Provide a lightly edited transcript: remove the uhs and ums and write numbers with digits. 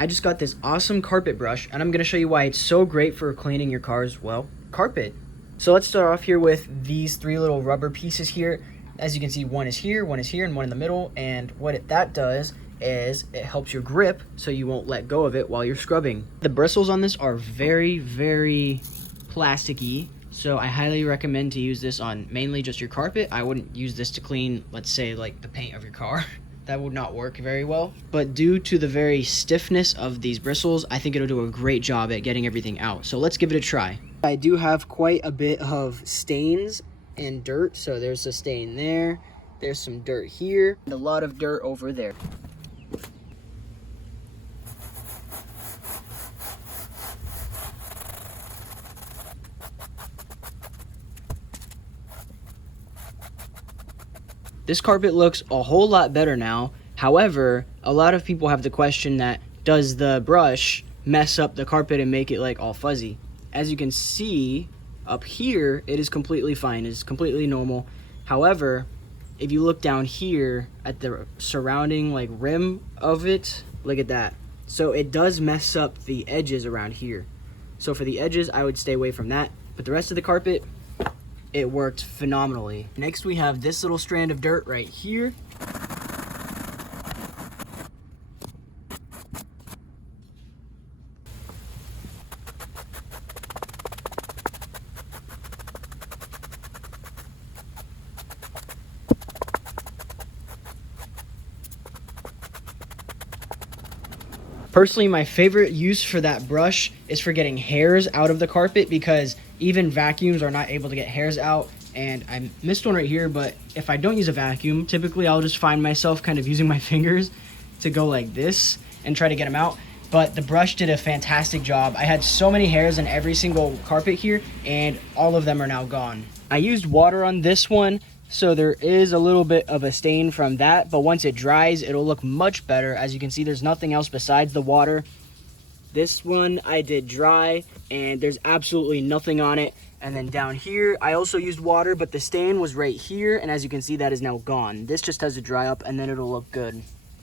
I just got this awesome carpet brush, and I'm going to show you why it's so great for cleaning your car's, well, carpet. So let's start off here with these 3 little rubber pieces here. As you can see, one is here, and one in the middle, and that does is it helps your grip so you won't let go of it while you're scrubbing. The bristles on this are very, very plasticky, so I highly recommend to use this on mainly just your carpet. I wouldn't use this to clean, let's say, like the paint of your car. That would not work very well. But due to the very stiffness of these bristles, I think it'll do a great job at getting everything out. So let's give it a try. I do have quite a bit of stains and dirt. So there's a stain there, there's some dirt here, and a lot of dirt over there. This carpet looks a whole lot better now. However, a lot of people have the question that, does the brush mess up the carpet and make it like all fuzzy? As you can see up here, it is completely fine. It's completely normal. However, if you look down here at the surrounding like rim of it, look at that. So it does mess up the edges around here. So for the edges, I would stay away from that. But the rest of the carpet, it worked phenomenally. Next, we have this little strand of dirt right here. Personally, my favorite use for that brush is for getting hairs out of the carpet, because even vacuums are not able to get hairs out. And I missed one right here, but if I don't use a vacuum, typically I'll just find myself kind of using my fingers to go like this and try to get them out. But the brush did a fantastic job. I had so many hairs in every single carpet here, and all of them are now gone. I used water on this one, so there is a little bit of a stain from that, but once it dries, it'll look much better. As you can see, there's nothing else besides the water. This one I did dry, and there's absolutely nothing on it. And then down here, I also used water, but the stain was right here, and as you can see, that is now gone. This just has to dry up, and then it'll look good.